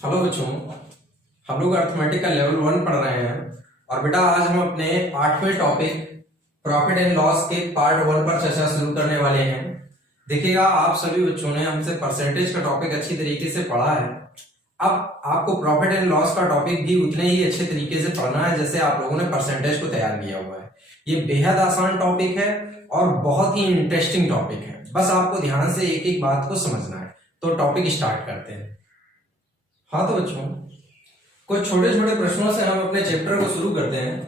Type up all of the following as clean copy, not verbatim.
Hello बच्चों, हम लोग अर्थमेटिक का लेवल 1 पढ़ रहे हैं और बेटा आज हम अपने 8वें टॉपिक प्रॉफिट एंड लॉस के पार्ट 1 पर चर्चा शुरू करने वाले हैं। देखिएगा, आप सभी बच्चों ने हमसे परसेंटेज का टॉपिक अच्छी तरीके से पढ़ा है। अब आपको प्रॉफिट एंड लॉस का टॉपिक भी उतने ही अच्छे तरीके से पढ़ना है जैसे आप लोगों ने परसेंटेज को तैयार किया हुआ है। ये बेहद आसान टॉपिक है और बहुत ही इंटरेस्टिंग टॉपिक है। बस आपको ध्यान से एक एक बात को समझना है। तो टॉपिक स्टार्ट करते हैं। हाँ तो बच्चों, कुछ छोटे छोटे प्रश्नों से हम अपने चैप्टर को शुरू करते हैं।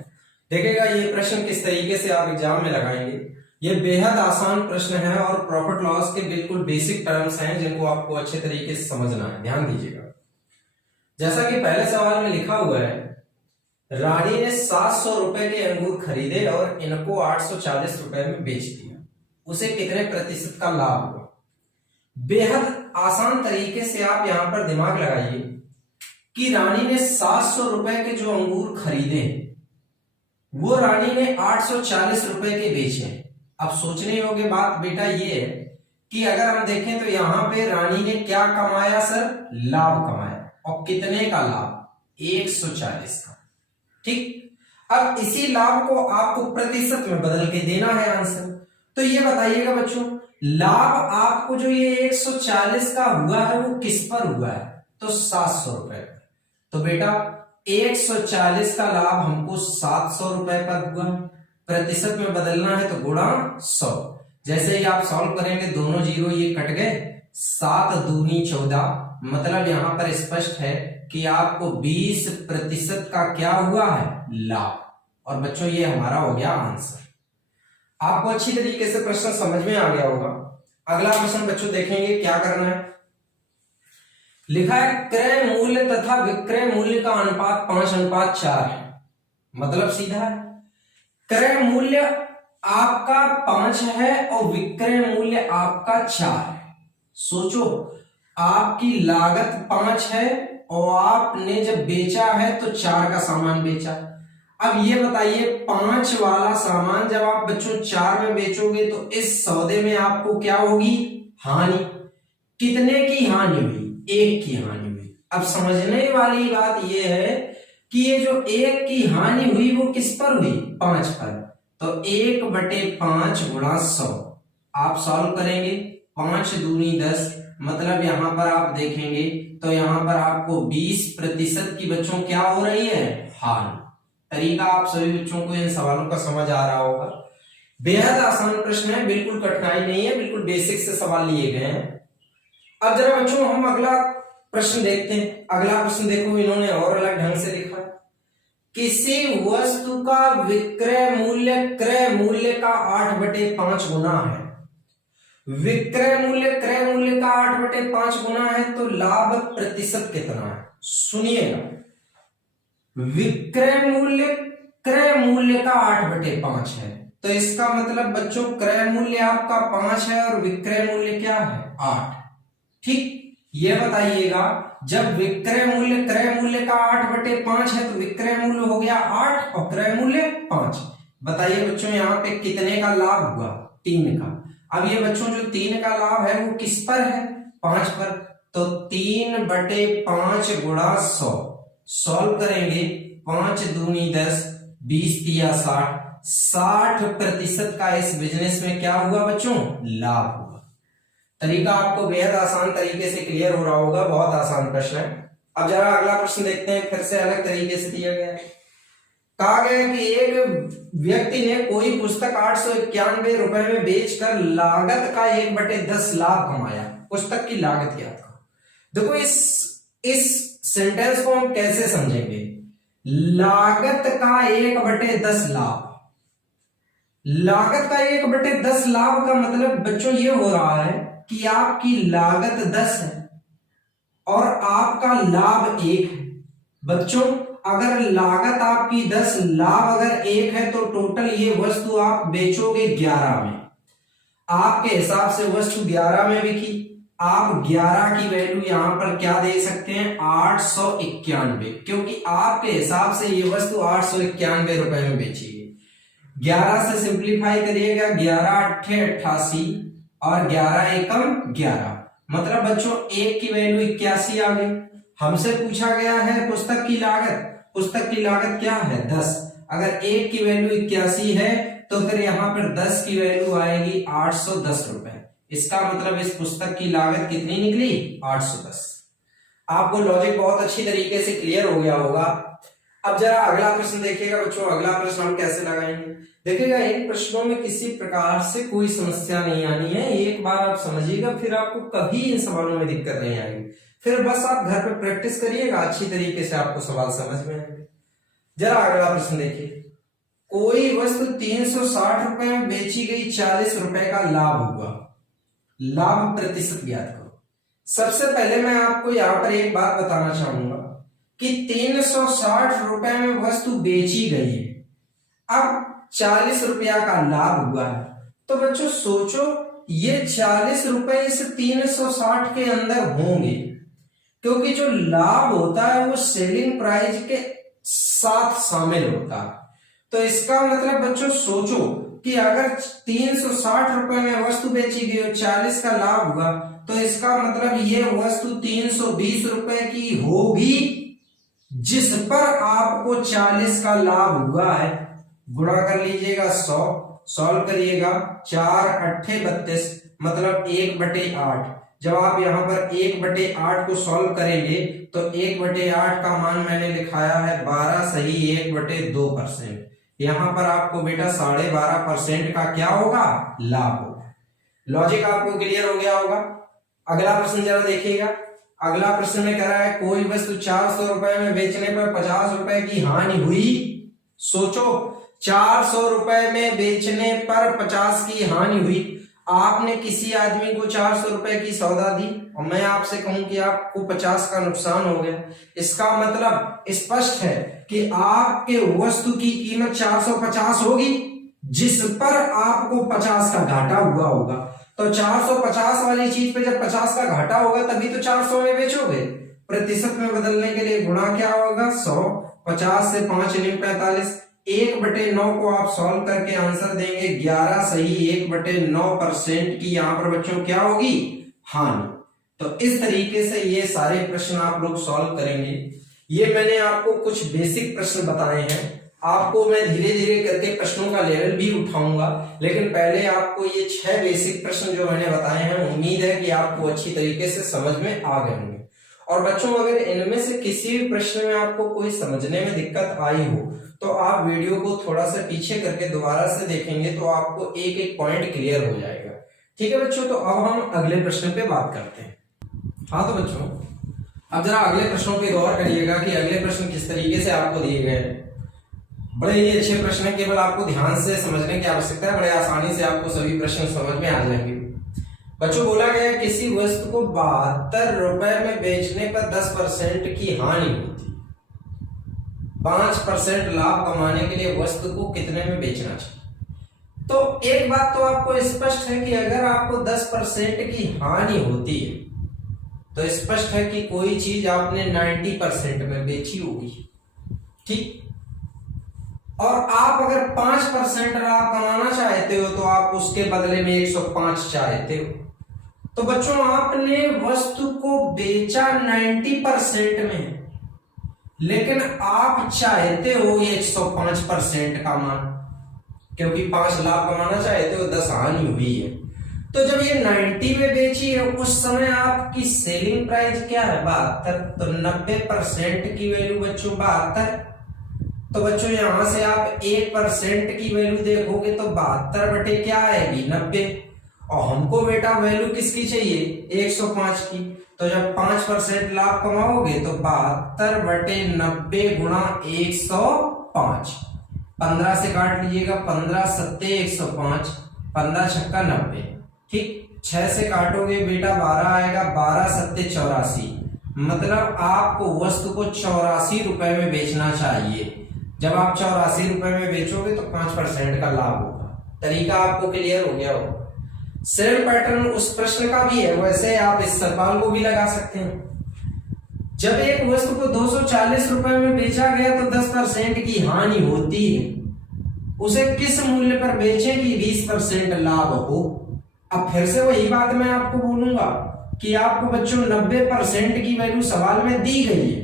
देखिएगा, ये प्रश्न किस तरीके से आप एग्जाम में लगाएंगे। ये बेहद आसान प्रश्न है और प्रॉफिट लॉस के बिल्कुल बेसिक टर्म्स हैं जिनको आपको अच्छे तरीके से समझना है। ध्यान दीजिएगा। जैसा कि पहले सवाल में लिखा हुआ है, रानी ने 700 रुपए के अंगूर खरीदे और इनको 840 रुपए में बेच दिया। उसे कितने प्रतिशत का लाभ हुआ? बेहद आसान तरीके से आप यहां पर दिमाग लगाइए कि रानी ने 700 रुपए के जो अंगूर खरीदे वो रानी ने 840 रुपए के बेचे। अब सोचने योग्य बात बेटा ये है कि अगर हम देखें तो यहां पे रानी ने क्या कमाया सर? लाभ कमाया। और कितने का लाभ? 140 का। ठीक। अब इसी लाभ को आपको प्रतिशत में बदल के देना है आंसर। तो ये बताइएगा बच्चों, लाभ आपको जो ये 140 का हुआ है वो किस पर हुआ है? तो 700 रुपए पर। तो बेटा 140 का लाभ हमको 700 रुपए पर हुआ। प्रतिशत में बदलना है तो गुणा 100। जैसे ही आप सॉल्व करेंगे दोनों जीरो ये कट गए, 7 दूनी 14। मतलब यहां पर स्पष्ट है कि आपको 20 प्रतिशत का क्या हुआ है? लाभ। और बच्चों ये हमारा हो गया आंसर। आपको अच्छी तरीके से प्रश्न समझ में आ गया होगा। अगला प्रश्न बच्चों देखेंगे क्या करना है। लिखा है क्रय मूल्य तथा विक्रय मूल्य का अनुपात 5:4 है। मतलब सीधा है, क्रय मूल्य आपका 5 है और विक्रय मूल्य आपका 4 है। सोचो, आपकी लागत 5 है और आपने जब बेचा है तो 4 का सामान बेचा। अब ये बताइए, 5 वाला सामान जब आप बच्चों 4 में बेचोगे तो इस सौदे में आपको क्या होगी? हानि। कितने की हानि हुई? 1 की हानि हुई। अब समझने वाली बात ये है कि ये जो 1 की हानि हुई वो किस पर हुई? 5 पर। तो 1/5 गुणा 100 आप सॉल्व करेंगे। 5 दूनी 10। मतलब यहां पर आप देखेंगे तो यहां पर आपको 20 प्रतिशत की बच्चों क्या हो रही है? हानि। तरीका आप सभी बच्चों को इन सवालों का समझ आ रहा होगा। बेहद आसान प्रश्न है, बिल्कुल कठिनाई नहीं है, बिल्कुल बेसिक से सवाल लिए गए हैं। अब जरा बच्चों हम अगला प्रश्न देखते हैं। अगला प्रश्न देखो, इन्होंने और अलग ढंग से लिखा है। किसी वस्तु का विक्रय मूल्य क्रय मूल्य का 8/5 गुना है। विक्रय मूल्य क्रय मूल्य का 8/5 गुना है तो लाभ प्रतिशत कितना है? सुनिएगा, विक्रय मूल्य क्रय मूल्य का 8/5 है तो इसका मतलब बच्चों क्रय मूल्य आपका 5 है और विक्रय मूल्य क्या है? 8। ठीक। ये बताइएगा, जब विक्रय मूल्य क्रय मूल्य का 8/5 है तो विक्रय मूल्य हो गया 8 और क्रय मूल्य 5। बताइए बच्चों यहाँ पे कितने का लाभ हुआ? 3 का। अब ये बच्चों जो 3 का लाभ है वो किस पर है? 5 पर। तो 3/5 गुणा 100 सॉल्व करेंगे। 5 दूनी 10, 20 तिया 60। 60% का इस बिजनेस में क्या हुआ बच्चों? लाभ हुआ। तरीका आपको बेहद आसान तरीके से क्लियर हो रहा होगा। बहुत आसान प्रश्न है। अब जरा अगला प्रश्न देखते हैं, फिर से अलग तरीके से दिया गया है। कहा गया है कि एक व्यक्ति ने कोई पुस्तक 891 रुपए में बेचकर लागत का 1/10 लाभ कमाया। पुस्तक की लागत क्या था? देखो, इस सेंटेंस को हम कैसे समझेंगे? लागत का 1/10 लाभ। लागत का 1/10 लाभ का मतलब बच्चों ये हो रहा है कि आपकी लागत 10 है और आपका लाभ 1 है। बच्चों अगर लागत आपकी 10, लाभ अगर 1 है तो टोटल ये वस्तु आप बेचोगे 11 में। आपके हिसाब से वस्तु 11 में बिकी। आप 11 की वैल्यू यहां पर क्या दे सकते हैं? 891, क्योंकि आपके हिसाब से ये वस्तु 891 रुपए में बेची है। 11 से सिंप्लीफाई करिएगा, 11 8 88 और 11 एकम 11। मतलब बच्चों 1 की वैल्यू 81 आ गई। हमसे पूछा गया है पुस्तक की लागत। पुस्तक की लागत क्या है 10। अगर एक की वैल्यू 81 है तो फिर यहाँ पर 10 की वैल्यू आएगी 810 रुपए। इसका मतलब इस पुस्तक की लागत कितनी निकली 810। आपको लॉजिक बहुत अच्छी तरीके से क्लियर हो गया होगा। अब जरा अगला प्रश्न देखिएगा बच्चों। अगला प्रश्न हम कैसे लगाएंगे, देखिएगा इन प्रश्नों में किसी प्रकार से कोई समस्या नहीं आनी है। एक बार आप समझिएगा फिर आपको कभी इन सवालों में दिक्कत नहीं आएगी। फिर बस आप घर पे प्रैक्टिस करिएगा, अच्छी तरीके से आपको सवाल समझ में आएंगे। जरा अगला प्रश्न देखिए। कोई वस्तु 360 रुपए में बेची गई, 40 रुपए का लाभ हुआ। लाभ प्रतिशत ज्ञात करो। सबसे पहले मैं आपको यहां पर एक बात बताना चाहूंगा कि 360 रुपए में वस्तु बेची गई है, अब 40 रुपया का लाभ हुआ है। तो बच्चों सोचो ये 40 रुपए इस 360 के अंदर होंगे, क्योंकि जो लाभ होता है वो सेलिंग प्राइस के साथ शामिल होता है। तो इसका मतलब बच्चों सोचो कि अगर 360 रुपए में वस्तु बेची गई और 40 का लाभ हुआ, तो इसका मतलब ये वस्तु 320 रुपए की होगी, जिस पर आपको 40 का लाभ हुआ है। गुणा कर लीजिएगा 100, सॉल्व करिएगा, 4 अट्ठे 32 मतलब 1/8। जब आप यहाँ पर 1/8 को सॉल्व करेंगे तो 1/8 का मान मैंने लिखाया है 12 सही 1/2%। यहाँ पर आपको बेटा 12.5% का क्या होगा लाभ होगा। लॉजिक आपको क्लियर हो गया होगा। अगला प्रश्न जरा देखिएगा। अगला प्रश्न में कह रहा है कोई वस्तु 400 रुपए में बेचने पर 50 रुपए की हानि हुई। सोचो 400 रुपए में बेचने पर 50 की हानि हुई। आपने किसी आदमी को 400 रुपए की सौदा दी और मैं आपसे कहूं कि आपको 50 का नुकसान हो गया। इसका मतलब स्पष्ट है कि आपके वस्तु की कीमत 450 होगी, जिस पर आपको 50 का घाटा हुआ होगा। तो 450 वाली चीज पे जब 50 का घाटा होगा तभी तो 400 में बेचोगे। प्रतिशत में बदलने के लिए गुणा क्या होगा 100, 50 से 5 × 45, 1/9 को आप सॉल्व करके आंसर देंगे 11 सही 1/9% की यहाँ पर बच्चों क्या होगी हानि। तो इस तरीके से ये सारे प्रश्न आप लोग सॉल्व करेंगे। ये मैंने आपको कुछ बेसिक प्रश्न बताए हैं, आपको मैं धीरे धीरे करके प्रश्नों का लेवल भी उठाऊंगा, लेकिन पहले आपको ये 6 बेसिक प्रश्न जो मैंने बताए हैं उम्मीद है कि आपको अच्छी तरीके से समझ में आ गए होंगे। और बच्चों अगर इनमें से किसी भी प्रश्न में आपको कोई समझने में दिक्कत आई हो तो आप वीडियो को थोड़ा सा पीछे करके दोबारा से देखेंगे तो आपको एक एक पॉइंट क्लियर हो जाएगा। ठीक है बच्चों, तो अब हम अगले प्रश्न पे बात करते हैं। हाँ तो बच्चों अब जरा अगले प्रश्नों पे गौर करिएगा कि अगले प्रश्न किस तरीके से आपको दिए गए हैं। बड़े ही अच्छे प्रश्न है, केवल आपको ध्यान से समझने की आवश्यकता है, बड़े आसानी से आपको सभी प्रश्न समझ में आ जाएंगे। बच्चों बोला गया किसी वस्तु को 72 रुपए में बेचने पर 10% की हानि होती, 5% लाभ कमाने के लिए वस्तु को कितने में बेचना चाहिए। तो एक बात तो आपको स्पष्ट है कि अगर आपको 10% की हानि होती है तो स्पष्ट है कि कोई चीज आपने 90% में बेची होगी। ठीक, और आप अगर 5% लाभ कमाना चाहते हो तो आप उसके बदले में 105 चाहते हो। तो बच्चों आपने वस्तु को बेचा 90% में, लेकिन आप चाहते हो 105% का मान, क्योंकि 5 लाख कमाना चाहते हो, 10 हानि हुई है। तो जब ये 90 में बेची है उस समय आपकी सेलिंग प्राइस क्या है 72, तो 90% की वैल्यू बच्चों 72। तो बच्चों यहां से आप 1% की वैल्यू देखोगे तो 72 बटे क्या आएगी 90, और हमको बेटा वैल्यू किसकी चाहिए 105 की। तो जब 5% लाभ कमाओगे तो 72 बटे 90 गुणा 105, 15 से काट लीजिएगा, 15 सत्ते 105, 15 छक्का 90। ठीक, 6 से काटोगे बेटा 12 आएगा, 12 सत्ते 84, मतलब आपको वस्तु को 84 रुपए में बेचना चाहिए। जब आप 84 रुपए में बेचोगे तो 5% का लाभ होगा। तरीका आपको क्लियर हो गया हो। सेम पैटर्न उस प्रश्न का भी है, वैसे आप इस सवाल को भी लगा सकते हैं। जब एक वस्तु को 240 रुपए में बेचा गया तो 10% की हानि होती है। उसे किस मूल्य पर बेचें कि 20% लाभ हो। अब फिर से वही बात मैं आपको बोलूंगा कि आपको बच्चों 90% की वैल्यू सवाल में दी गई है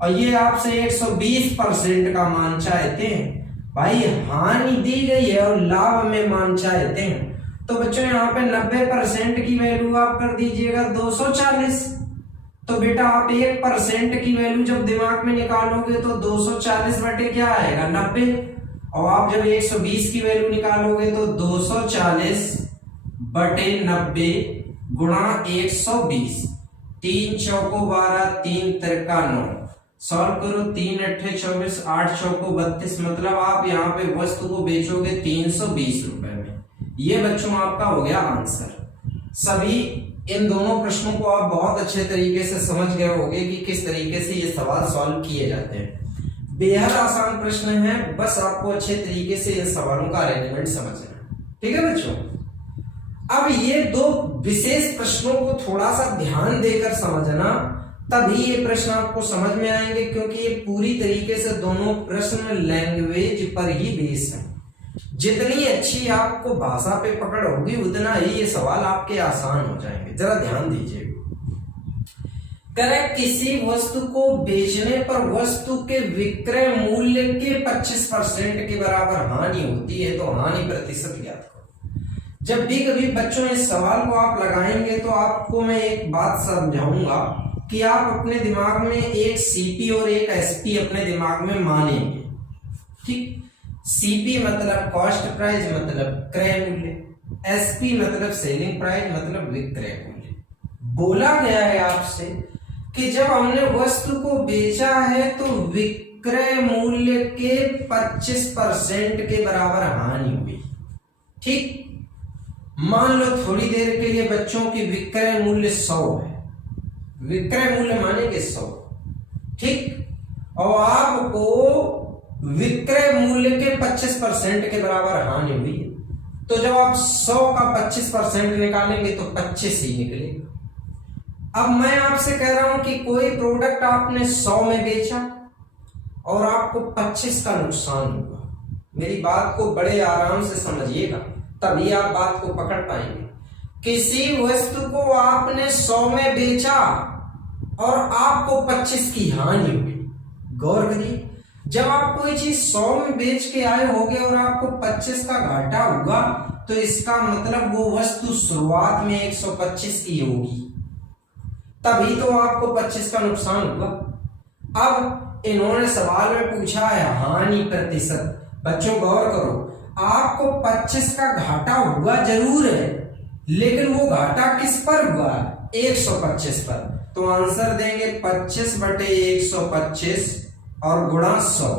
और ये आपसे 120% का मान चाहते हैं। भाई हानि दी गई है और लाभ में मान चाहते हैं, तो बच्चों यहाँ पे 90% की वैल्यू आप कर दीजिएगा 240। तो बेटा आप 1% की वैल्यू जब दिमाग में निकालोगे तो 240 बटे क्या आएगा 90, और आप जब 120 की वैल्यू निकालोगे तो 240 बटे 90 गुणा 120। 3 चौको 12, 3 तिरका 9, सॉल्व करो। 3 अट्ठे 24, 8 चौको 32, मतलब आप यहाँ पे वस्तु को बेचोगे 320 रुपए में। ये बच्चों आपका हो गया आंसर। सभी इन दोनों प्रश्नों को आप बहुत अच्छे तरीके से समझ गए होंगे कि किस तरीके से ये सवाल सॉल्व किए जाते हैं। बेहद आसान प्रश्न है, बस आपको अच्छे तरीके से इन सवालों का अरेंजमेंट समझना है। ठीक है बच्चों, अब ये दो विशेष प्रश्नों को थोड़ा सा ध्यान देकर समझना, तभी ये प्रश्न आपको समझ में आएंगे, क्योंकि ये पूरी तरीके से दोनों प्रश्न लैंग्वेज पर ही बेस है। जितनी अच्छी आपको भाषा पे पकड़ होगी उतना ही ये सवाल आपके आसान हो जाएंगे। जरा ध्यान दीजिए। करेक्ट, किसी वस्तु को बेचने पर वस्तु के विक्रय मूल्य के 25% के बराबर हानि होती है, तो हानि प्रतिशत ज्ञात करो। जब भी कभी बच्चों इस सवाल को आप लगाएंगे तो आपको मैं एक बात समझाऊंगा कि आप अपने दिमाग में एक सीपी और एक एसपी अपने दिमाग में मानेंगे। ठीक, सीपी मतलब कॉस्ट प्राइस मतलब क्रय मूल्य, एसपी मतलब सेलिंग प्राइस मतलब विक्रय मूल्य। बोला गया है आपसे कि जब हमने वस्तु को बेचा है तो विक्रय मूल्य के 25% के बराबर हानि हुई। ठीक, मान लो थोड़ी देर के लिए बच्चों की विक्रय मूल्य 100 है, विक्रय मूल्य मानेंगे 100। ठीक, और आपको विक्रय मूल्य के 25% के बराबर हानि हुई है, तो जब आप 100 का 25% निकालेंगे तो 25 ही निकलेगा। अब मैं आपसे कह रहा हूं कि कोई प्रोडक्ट आपने 100 में बेचा और आपको 25 का नुकसान हुआ। मेरी बात को बड़े आराम से समझिएगा, तभी आप बात को पकड़ पाएंगे। किसी वस्तु को आपने 100 में बेचा और आपको 25 की हानि हुई। गौर करिए, जब आप कोई चीज 100 में बेच के आए होगे और आपको 25 का घाटा हुआ, तो इसका मतलब वो वस्तु शुरुआत में 125 की होगी, तभी तो आपको 25 का नुकसान हुआ। अब इन्होंने सवाल में पूछा है हानि प्रतिशत। बच्चों गौर करो, आपको 25 का घाटा हुआ जरूर है, लेकिन वो घाटा किस पर हुआ? 125 पर। तो आंसर देंगे 25 बटे 125 और गुणा 100।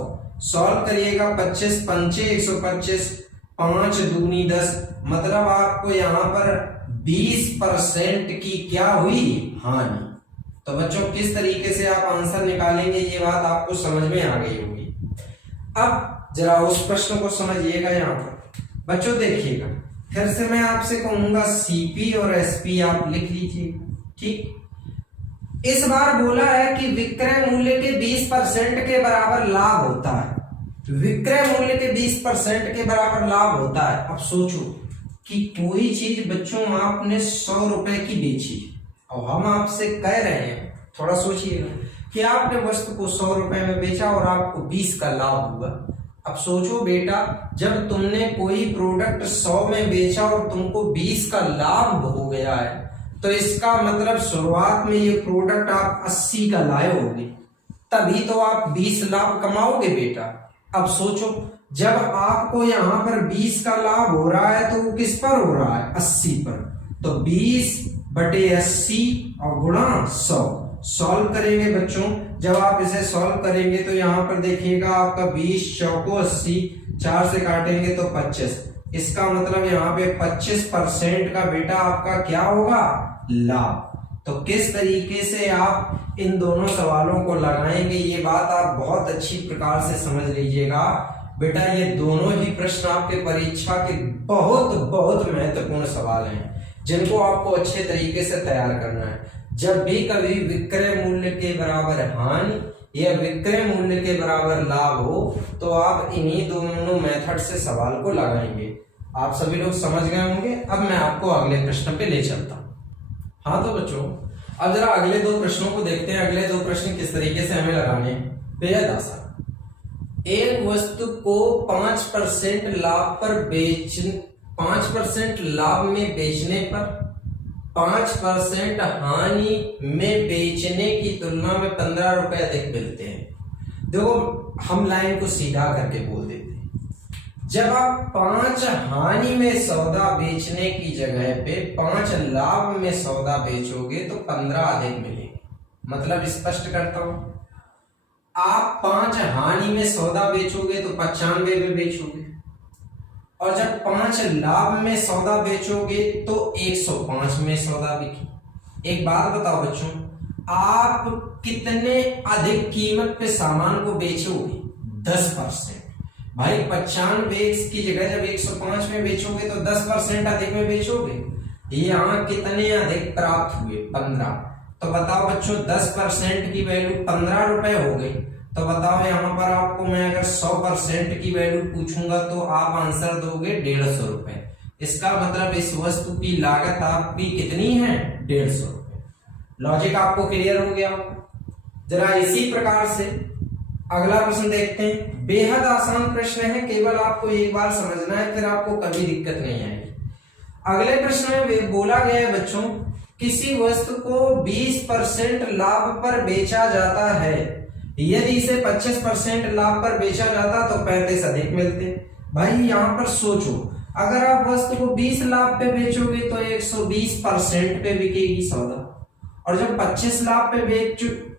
सॉल्व करिएगा। 25 पंचे 125, 5 दूनी 10, मतलब आपको यहाँ पर 20% की क्या हुई? हानि। तो बच्चों किस तरीके से आप आंसर निकालेंगे ये बात आपको समझ में आ गई होगी। अब जरा उस प्रश्न को समझिएगा। यहाँ पर बच्चों देखिएगा, फिर से मैं आपसे कहूंगा सीपी और एसपी आप लिख लीजिए। ठीक, इस बार बोला है कि विक्रय मूल्य के 20% के बराबर लाभ होता है। विक्रय मूल्य के 20% के बराबर लाभ होता है। अब सोचो कि कोई चीज बच्चों आपने 100 रुपए की बेची और हम आपसे कह रहे हैं, थोड़ा सोचिएगा कि आपने वस्तु को 100 रुपए में बेचा और आपको 20 का लाभ हुआ। अब सोचो बेटा, जब तुमने कोई प्रोडक्ट 100 में बेचा और तुमको 20 का लाभ हो गया है, तो इसका मतलब शुरुआत में ये प्रोडक्ट आप 80 का लाए होंगे, तभी तो आप 20 लाभ कमाओगे बेटा। अब सोचो, जब आपको यहाँ पर 20 का लाभ हो रहा है तो वो किस पर हो रहा है? 80 पर। तो 20 बटे 80 और गुणा 100। सॉल्व करेंगे बच्चों। जब आप इसे सॉल्व करेंगे तो यहाँ पर देखिएगा आपका 20 चौको 80, 4 से काटेंगे तो 25। इसका मतलब यहाँ पे 25% का बेटा आपका क्या होगा? लाभ। तो किस तरीके से आप इन दोनों सवालों को लगाएंगे ये बात आप बहुत अच्छी प्रकार से समझ लीजिएगा बेटा। ये दोनों ही प्रश्न आपके परीक्षा के बहुत बहुत महत्वपूर्ण सवाल हैं, जिनको आपको अच्छे तरीके से तैयार करना है। जब भी कभी विक्रय मूल्य के बराबर हानि या विक्रय मूल्य के बराबर लाभ हो, तो आप इन्हीं दोनों मेथड से सवाल को लगाएंगे। आप सभी लोग समझ गए होंगे। अब मैं आपको अगले प्रश्न पे ले चलता हूं। हाँ तो बच्चों, अब जरा अगले दो प्रश्नों को देखते हैं। अगले दो प्रश्न किस तरीके से हमें लगाने हैं, बेहद आसान। एक वस्तु को 5% लाभ पर 5% लाभ में बेचने पर 5% हानि में बेचने की तुलना में 15 रुपए अधिक मिलते हैं। देखो, हम लाइन को सीधा करके बोल देते हैं। जब आप 5 हानि में सौदा बेचने की जगह पे 5 लाभ में सौदा बेचोगे तो 15 अधिक मिलेंगे। मतलब स्पष्ट करता हूं, आप 5 हानि में सौदा बेचोगे तो 95 में बेचोगे, और जब 5 लाभ में सौदा बेचोगे तो 105 में सौदा बिके। एक बात बताओ बच्चों, आप कितने अधिक कीमत पे सामान को बेचोगे? 10%। भाई 95 की जगह जब 105 में बेचोगे तो 10% अधिक में बेचोगे। यहाँ कितने अधिक प्राप्त हुए? 15। तो बताओ बच्चों, 10% की वैल्यू 15 रुपए हो गई। तो बताओ यहाँ पर आपको मैं अगर 100% की वैल्यू पूछूंगा तो आप आंसर दोगे 150 रुपए। इसका मतलब इस वस्तु की लागत आपकी कितनी है? 150 रुपए। लॉजिक आपको क्लियर हो गया? जरा इसी प्रकार से अगला प्रश्न देखते हैं। बेहद आसान प्रश्न है, केवल आपको एक बार समझना है, फिर आपको कभी दिक्कत नहीं आएगी। अगले प्रश्न में बोला गया है बच्चों, किसी वस्तु को 20% लाभ पर बेचा जाता है, यदि इसे 25% लाभ पर बेचा जाता तो 35 अधिक मिलते। भाई यहाँ पर सोचो, अगर आप वस्तु को 20 लाख पे बेचोगे तो 120% पे बिकेगी सौदा, और जब 25 लाख पे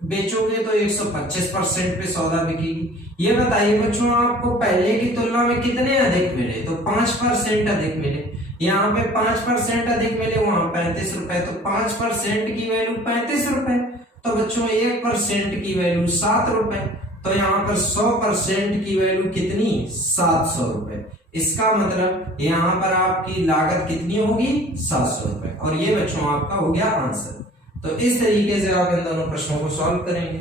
बेचोगे तो 125% पे सौदा बिकेगी। ये बताइए बच्चों, आपको पहले की तुलना में कितने अधिक मिले? तो 5% अधिक मिले। यहाँ पे 5% अधिक मिले, वहां 35 रुपए, तो 5% की वैल्यू 35 रुपए। तो बच्चों 1% की वैल्यू 7 रुपए, तो यहाँ पर 100% की वैल्यू कितनी? 700 रुपए। इसका मतलब यहाँ पर आपकी लागत कितनी होगी? 700 रुपए। और ये बच्चों आपका हो गया आंसर। तो इस तरीके से आप इन दोनों प्रश्नों को सॉल्व करेंगे।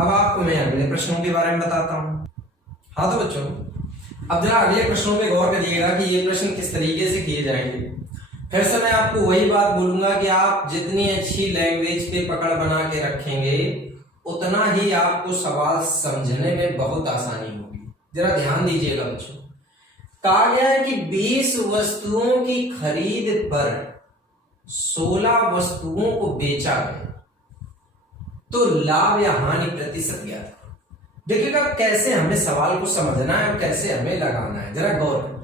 अब आपको मैं अगले प्रश्नों के बारे में बताता हूं। हाँ तो बच्चों, अब जरा अगले प्रश्नों पे गौर करिएगा कि ये प्रश्न किस तरीके से किए जाएंगे। फिर से मैं आपको वही बात बोलूंगा कि आप जितनी अच्छी लैंग्वेज पे पकड़ बना के रखेंगे उतना ही आपको सवाल समझने में बहुत आसानी होगी। जरा ध्यान दीजिएगा बच्चों, कहा गया है कि 20 वस्तुओं की खरीद पर 16 वस्तुओं को बेचा गया तो लाभ या हानि प्रतिशत क्या था। देखिएगा कैसे हमें सवाल को समझना है और कैसे हमें लगाना है, जरा गौर करिए।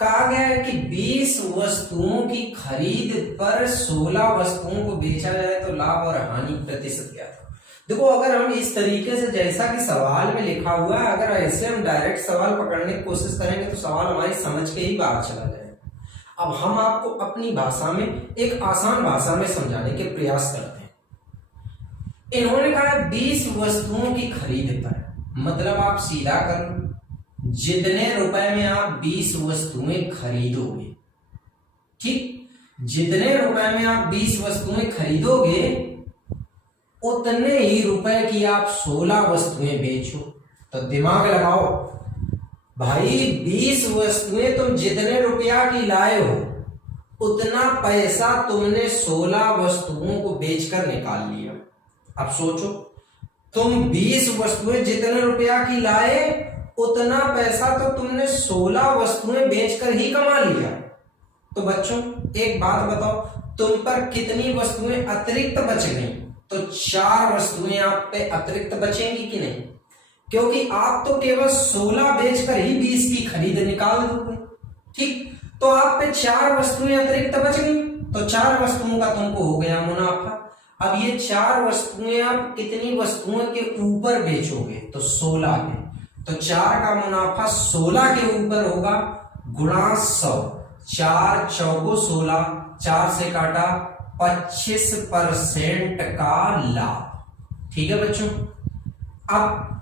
कहा गया है कि 20 वस्तुओं की खरीद पर 16 वस्तुओं को बेचा जाए तो लाभ और हानि प्रतिशत क्या था। देखो, अगर हम इस तरीके से जैसा कि सवाल में लिखा हुआ है, अगर ऐसे हम डायरेक्ट सवाल पकड़ने की कोशिश करेंगे तो सवाल हमारी समझ के ही बाहर चला जाएगा। अब हम आपको अपनी भाषा में, एक आसान भाषा में समझाने के प्रयास करते हैं। इन्होंने कहा 20 वस्तुओं की खरीद पर, मतलब आप सीधा कर लो, जितने रुपए में आप 20 वस्तुएं खरीदोगे, ठीक, जितने रुपए में आप 20 वस्तुएं खरीदोगे उतने ही रुपए की आप 16 वस्तुएं बेचो। तो दिमाग लगाओ भाई, 20 वस्तुएं तुम जितने रुपया की लाए हो उतना पैसा तुमने 16 वस्तुओं को बेचकर निकाल लिया। अब सोचो, तुम 20 वस्तुएं जितने रुपया की लाए उतना पैसा तो तुमने 16 वस्तुएं बेचकर ही कमा लिया। तो बच्चों एक बात बताओ, तुम पर कितनी वस्तुएं अतिरिक्त बच गई? तो 4 वस्तुएं आप पे अतिरिक्त बचेंगी कि नहीं, क्योंकि आप तो केवल 16 बेचकर ही 20 की खरीद निकाल दोगे, ठीक। तो आप पे 4 वस्तुएं अतिरिक्त बच गई, तो 4 वस्तुओं का तुमको हो गया मुनाफा। अब ये 4 वस्तुएं आप कितनी वस्तुओं के ऊपर बेचोगे? तो 16 के, तो 4 का मुनाफा 16 के ऊपर होगा गुणा 100। 4 चौको 16, 4 से काटा 25% का लाभ, ठीक है बच्चों। अब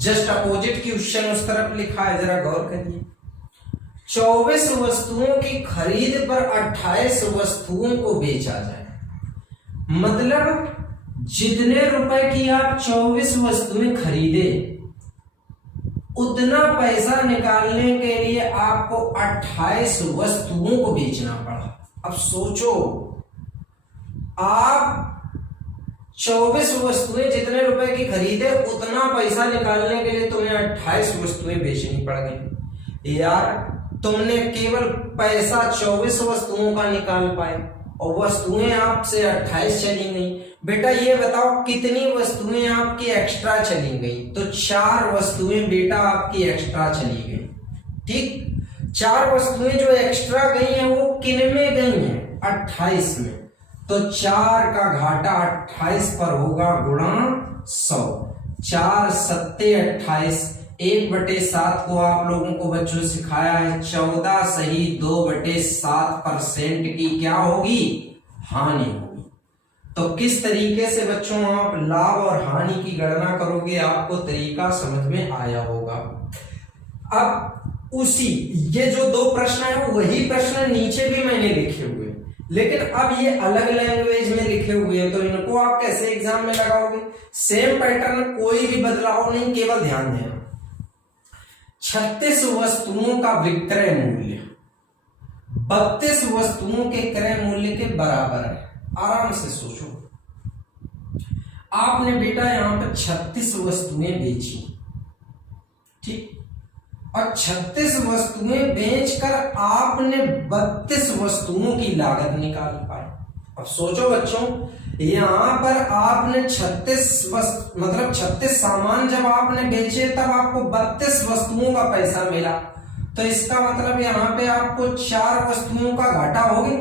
जस्ट अपोजिट क्वेश्चन उस तरफ लिखा है, जरा गौर करिए। 24 वस्तुओं की खरीद पर 28 वस्तुओं को बेचा जाए, मतलब जितने रुपए की आप 24 वस्तुएं खरीदे उतना पैसा निकालने के लिए आपको 28 वस्तुओं को बेचना पड़ा। अब सोचो, आप 24 वस्तुएं जितने रुपए की खरीदे उतना पैसा निकालने के लिए तुम्हें 28 वस्तुएं बेचनी पड़ गई। यार तुमने केवल पैसा 24 वस्तुओं का निकाल पाए और वस्तुएं आपसे 28 चली गई। बेटा ये बताओ कितनी वस्तुएं आपकी एक्स्ट्रा चली गई? तो 4 वस्तुएं बेटा आपकी एक्स्ट्रा चली गई। ठीक, 4 वस्तुएं जो एक्स्ट्रा गई हैं वो किन में गई हैं? 28 में। तो 4 का घाटा 28 पर होगा गुणा 100। 4 सत्ते 28, 1/7 को आप लोगों को बच्चों सिखाया है 14 सही 2/7% की क्या होगी? हानि होगी। तो किस तरीके से बच्चों आप लाभ और हानि की गणना करोगे आपको तरीका समझ में आया होगा। अब उसी ये जो 2 प्रश्न है वही प्रश्न नीचे भी मैंने लिखे हुए, लेकिन अब ये अलग लैंग्वेज में लिखे हुए हैं, तो इनको आप कैसे एग्जाम में लगाओगे? सेम पैटर्न, कोई भी बदलाव नहीं, केवल ध्यान देना। 36 वस्तुओं का विक्रय मूल्य 32 वस्तुओं के क्रय मूल्य के बराबर है। आराम से सोचो, आपने बेटा यहां पर 36 वस्तुएं बेची, ठीक, और 36 वस्तुएं बेचकर आपने 32 वस्तुओं की लागत निकाल पाई। अब सोचो बच्चों, यहां पर आपने 36 सामान जब आपने बेचे तब आपको 32 वस्तुओं का पैसा मिला, तो इसका मतलब यहां पे आपको 4 वस्तुओं का घाटा हो गया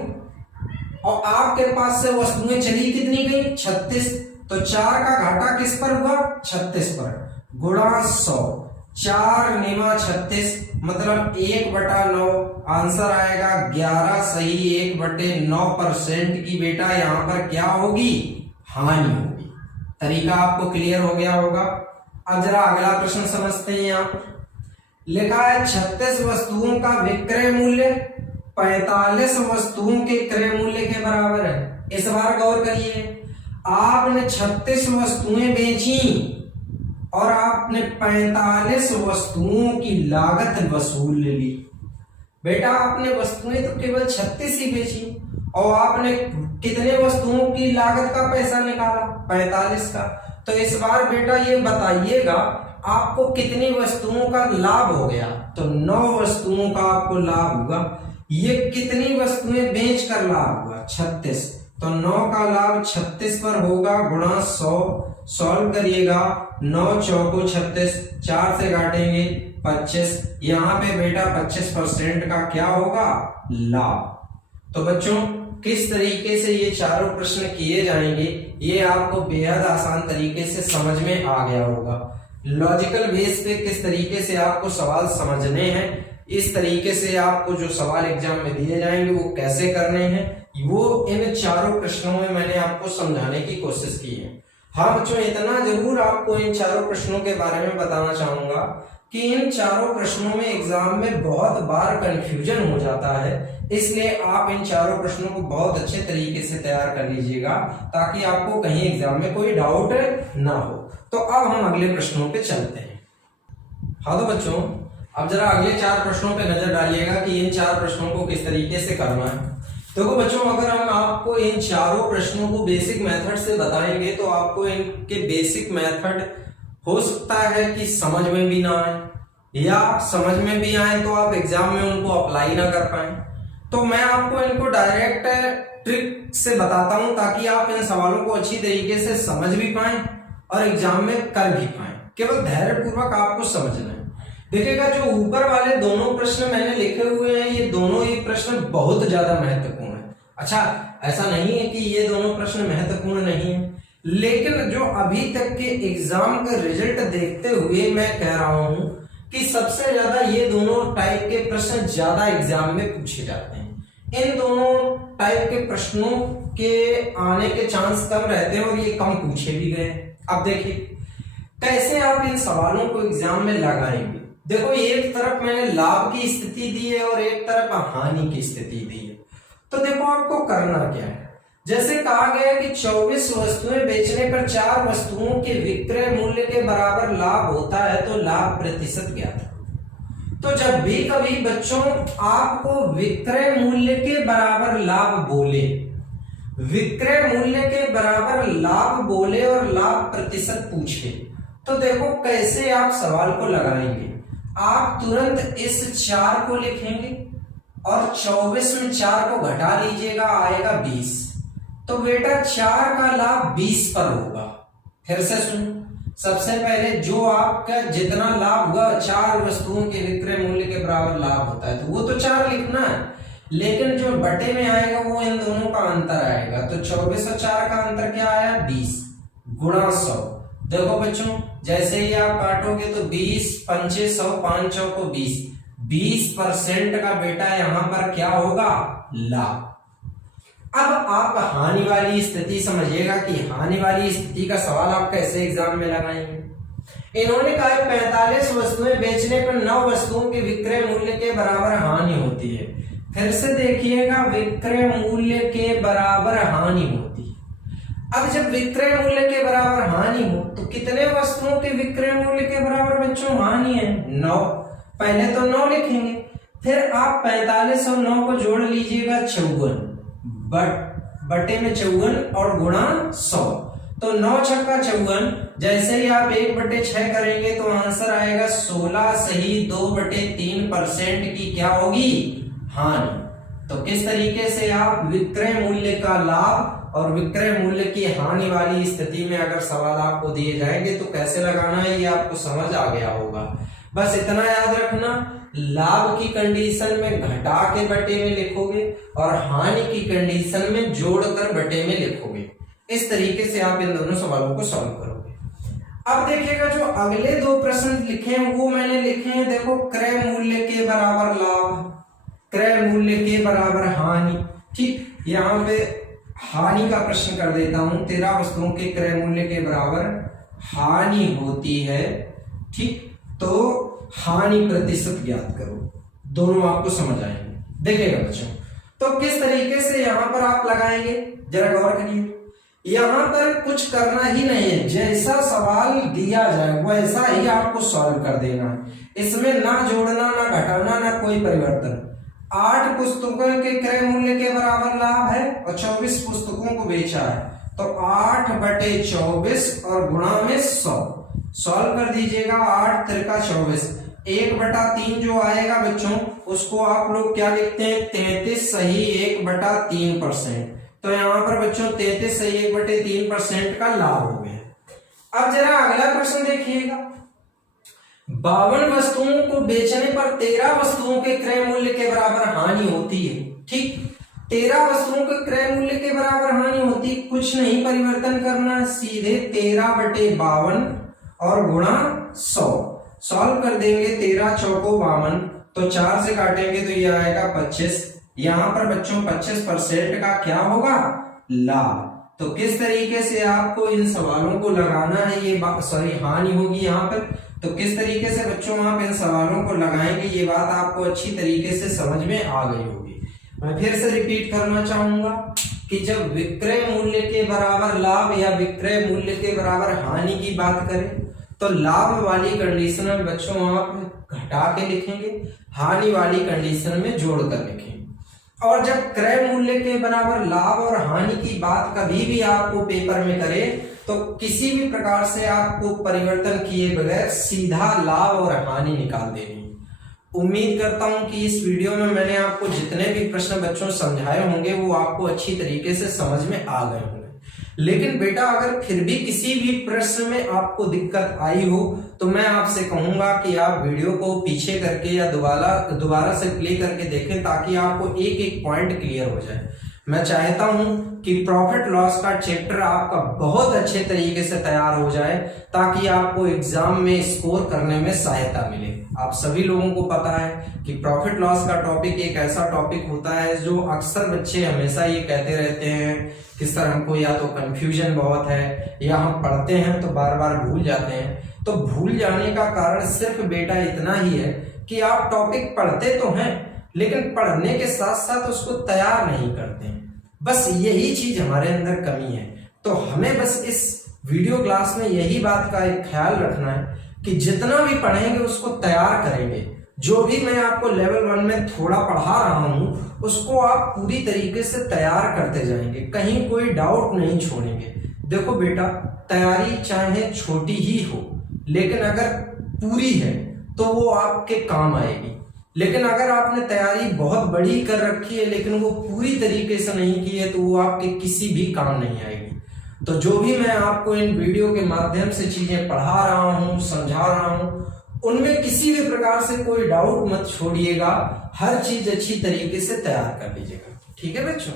और आपके पास से वस्तुएं चली कितनी गई? 36। तो 4 का घाटा किस पर हुआ? 36 पर, गुणा 100। 4 निमा 36 मतलब 1/9। आंसर आएगा 11 सही 1/9% की बेटा यहां पर क्या होगी? हानि होगी। तरीका आपको क्लियर हो गया होगा। अब जरा अगला प्रश्न समझते हैं। यहां लिखा है 36 वस्तुओं का विक्रय मूल्य 45 वस्तुओं के क्रय मूल्य के बराबर है। इस बार गौर करिए, आपने 36 वस्तुएं बेची और आपने 45 वस्तुओं की लागत वसूल ली। बेटा आपने वस्तुएं तो केवल 36 ही बेची और आपने कितने वस्तुओं की लागत का पैसा निकाला? 45 का। तो इस बार बेटा ये बताइएगा आपको कितनी वस्तुओं का लाभ हो गया? तो 9 वस्तुओं का आपको लाभ हुआ। ये कितनी वस्तुएं बेचकर लाभ हुआ? 36। तो 9 का लाभ 36 पर होगा गुणा 100। सॉल्व करिएगा, 9 चौको 36, 4 से काटेंगे 25। यहां पे बेटा 25% का क्या होगा? लाभ। तो बच्चों किस तरीके से ये चारों प्रश्न किए जाएंगे ये आपको बेहद आसान तरीके से समझ में आ गया होगा। लॉजिकल बेस पे किस तरीके से आपको सवाल समझने हैं, इस तरीके से आपको जो सवाल एग्जाम में दिए जाएंगे वो कैसे करने हैं, वो इन चारों प्रश्नों में मैंने आपको समझाने की कोशिश की है। हाँ बच्चों, इतना जरूर आपको इन चारों प्रश्नों के बारे में बताना चाहूंगा कि इन चारों प्रश्नों में एग्जाम में बहुत बार कंफ्यूजन हो जाता है, इसलिए आप इन चारों प्रश्नों को बहुत अच्छे तरीके से तैयार कर लीजिएगा ताकि आपको कहीं एग्जाम में कोई डाउट ना हो। तो अब हम अगले प्रश्नों पे चलते हैं। हाँ तो बच्चों, अब जरा अगले 4 प्रश्नों पे नजर डालिएगा कि इन 4 प्रश्नों को किस तरीके से करना है। देखो बच्चों, अगर हम आपको इन चारों प्रश्नों को बेसिक मेथड से बताएंगे तो आपको इनके बेसिक मेथड हो सकता है कि समझ में भी ना आए, या समझ में भी आए तो आप एग्जाम में उनको अप्लाई ना कर पाए। तो मैं आपको इनको डायरेक्ट ट्रिक से बताता हूं ताकि आप इन सवालों को अच्छी तरीके से समझ भी पाएं और एग्जाम में कर भी पाएं। केवल धैर्यपूर्वक आपको समझना है। देखिएगा, जो ऊपर वाले दोनों प्रश्न मैंने लिखे हुए हैं ये दोनों ही प्रश्न बहुत ज्यादा महत्वपूर्ण है। अच्छा, ऐसा नहीं है कि ये दोनों प्रश्न महत्वपूर्ण नहीं है, लेकिन जो अभी तक के एग्जाम का रिजल्ट देखते हुए मैं कह रहा हूं कि सबसे ज्यादा ये दोनों टाइप के प्रश्न ज्यादा एग्जाम में पूछे जाते हैं। इन दोनों टाइप के प्रश्नों के आने के चांस कम रहते हैं और ये कम पूछे भी गए। अब देखिए कैसे आप इन सवालों को एग्जाम में लगाएंगे। देखो, एक तरफ मैंने लाभ की स्थिति दी है और एक तरफ हानि की स्थिति दी है। तो देखो आपको करना क्या है। जैसे कहा गया कि 24 वस्तुएं बेचने पर 4 वस्तुओं के विक्रय मूल्य के बराबर लाभ होता है तो लाभ प्रतिशत ज्ञात है। तो जब भी कभी बच्चों आपको विक्रय मूल्य के बराबर लाभ बोले, विक्रय मूल्य के बराबर लाभ बोले और लाभ प्रतिशत पूछे, तो देखो कैसे आप सवाल को लगाएंगे। आप तुरंत इस 4 को लिखेंगे और 24 में 4 को घटा लीजिएगा, आएगा 20। तो बेटा 4 का लाभ 20 पर होगा। फिर से सुनो, सबसे पहले जो आपका जितना लाभ हुआ 4 वस्तुओं के विक्रय मूल्य के बराबर लाभ होता है, तो वो तो 4 लिखना है, लेकिन जो बटे में आएगा वो इन दोनों का अंतर आएगा। तो 24 और 4 का अंतर क्या आया, 20 गुणा 100। देखो बच्चों, जैसे ही आप काटोगे तो 20 पंचे 100, 5 चौको 20, 20% का बेटा यहां पर क्या होगा, लाभ। अब आप हानि वाली स्थिति समझिएगा कि हानि वाली स्थिति का सवाल आप कैसे एग्जाम में लगाएंगे। इन्होंने कहा 45 वस्तुएं बेचने पर 9 वस्तुओं के विक्रय मूल्य के बराबर हानि होती है। फिर से देखिएगा, विक्रय मूल्य के बराबर हानि होती है। अब जब विक्रय मूल्य के बराबर हानि हो तो कितने वस्तुओं के विक्रय मूल्य के बराबर बच्चों हानि है, 9। पहले तो 9 लिखेंगे, फिर आप 45 और 9 को जोड़ लीजिएगा 54, बटे में 54 और गुणा 100, तो 9 छक्का 54। जैसे ही आप 1/6 करेंगे तो आंसर आएगा 16 सही 2/3% की क्या होगी, हानि। तो किस तरीके से आप विक्रय मूल्य का लाभ और विक्रय मूल्य की हानि वाली स्थिति में अगर सवाल आपको दिए जाएंगे तो कैसे लगाना है ये आपको समझ आ गया होगा। बस इतना याद रखना, लाभ की कंडीशन में घटा के बटे में लिखोगे और हानि की कंडीशन में जोड़कर बटे में लिखोगे। इस तरीके से आप इन दोनों सवालों को सॉल्व करोगे। अब देखिएगा जो अगले 2 प्रश्न लिखे हैं वो मैंने लिखे हैं, देखो क्रय मूल्य के बराबर लाभ, क्रय मूल्य के बराबर हानि। ठीक, यहाँ पे हानि का प्रश्न कर देता हूं। 13 वस्तुओं के क्रय मूल्य के बराबर हानि होती है। ठीक, तो हानि प्रतिशत ज्ञात करो, दोनों आपको समझ आएंगे। देखिएगा बच्चों, तो किस तरीके से यहां पर आप लगाएंगे जरा गौर करिए। यहां पर कुछ करना ही नहीं है, जैसा सवाल दिया जाए वैसा ही आपको सॉल्व कर देना है। इसमें ना जोड़ना ना घटाना ना कोई परिवर्तन। 8 पुस्तकों के क्रय मूल्य के बराबर लाभ है और 24 पुस्तकों को बेचा है, तो 8/24 और गुणा में 100 सॉल्व कर दीजिएगा। 8 त्रिका 24, 1/3 जो आएगा बच्चों उसको आप लोग क्या लिखते हैं, 33 सही 1/3%। तो यहाँ पर बच्चों 33 सही 1/3% का लाभ हो गया। अब जरा अगला प्रश्न देखिएगा, 52 वस्तुओं को बेचने पर 13 वस्तुओं के क्रय मूल्य के बराबर हानि होती है। ठीक, 13 वस्तुओं के क्रय मूल्य के बराबर हानि होती, कुछ नहीं परिवर्तन करना, सीधे 13/52 और गुणा 100 सॉल्व कर देंगे। 13 चौको 52, तो 4 से काटेंगे तो ये आएगा 25। यहां पर बच्चों 25% का क्या होगा, लाभ। तो किस तरीके से आपको इन सवालों को लगाना है, ये हानि होगी यहाँ पर। तो किस तरीके से बच्चों आप इन सवालों को लगाएंगे ये बात आपको अच्छी तरीके से समझ में आ गई होगी। मैं फिर से रिपीट करना चाहूंगा कि जब विक्रय मूल्य के बराबर लाभ या विक्रय मूल्य के बराबर हानि की बात करें तो लाभ वाली कंडीशन में बच्चों आप घटा के लिखेंगे, हानि वाली कंडीशन में जोड़कर लिखेंगे। और जब क्रय मूल्य के बराबर लाभ और हानि की बात कभी भी आपको पेपर में करे तो किसी भी प्रकार से आपको परिवर्तन किए बगैर सीधा लाभ और हानि निकाल देनी। उम्मीद करता हूं कि इस वीडियो में मैंने आपको जितने भी प्रश्न बच्चों समझाए होंगे वो आपको अच्छी तरीके से समझ में आ गए होंगे। लेकिन बेटा अगर फिर भी किसी भी प्रश्न में आपको दिक्कत आई हो तो मैं आपसे कहूंगा कि आप वीडियो को पीछे करके या दोबारा से प्ले करके देखें ताकि आपको एक एक पॉइंट क्लियर हो जाए। मैं चाहता हूं कि प्रॉफिट लॉस का चैप्टर आपका बहुत अच्छे तरीके से तैयार हो जाए ताकि आपको एग्जाम में स्कोर करने में सहायता मिले। आप सभी लोगों को पता है कि प्रॉफिट लॉस का टॉपिक एक ऐसा टॉपिक होता है जो अक्सर बच्चे हमेशा ये कहते रहते हैं कि सर हमको या तो कंफ्यूजन बहुत है या हम पढ़ते हैं तो बार बार भूल जाते हैं। तो भूल जाने का कारण सिर्फ बेटा इतना ही है कि आप टॉपिक पढ़ते तो हैं लेकिन पढ़ने के साथ साथ उसको तैयार नहीं करते हैं। बस यही चीज हमारे अंदर कमी है। तो हमें बस इस वीडियो क्लास में यही बात का एक ख्याल रखना है कि जितना भी पढ़ेंगे उसको तैयार करेंगे जो भी मैं आपको लेवल 1 में थोड़ा पढ़ा रहा हूँ उसको आप पूरी तरीके से तैयार करते जाएंगे, कहीं कोई डाउट नहीं छोड़ेंगे। देखो बेटा, तैयारी चाहे छोटी ही हो लेकिन अगर पूरी है तो वो आपके काम आएगी। लेकिन अगर आपने तैयारी बहुत बड़ी कर रखी है लेकिन वो पूरी तरीके से नहीं की है तो वो आपके किसी भी काम नहीं आएगी। तो जो भी मैं आपको इन वीडियो के माध्यम से चीजें पढ़ा रहा हूँ, समझा रहा हूँ, उनमें किसी भी प्रकार से कोई डाउट मत छोड़िएगा, हर चीज अच्छी तरीके से तैयार कर लीजिएगा। ठीक है बच्चों।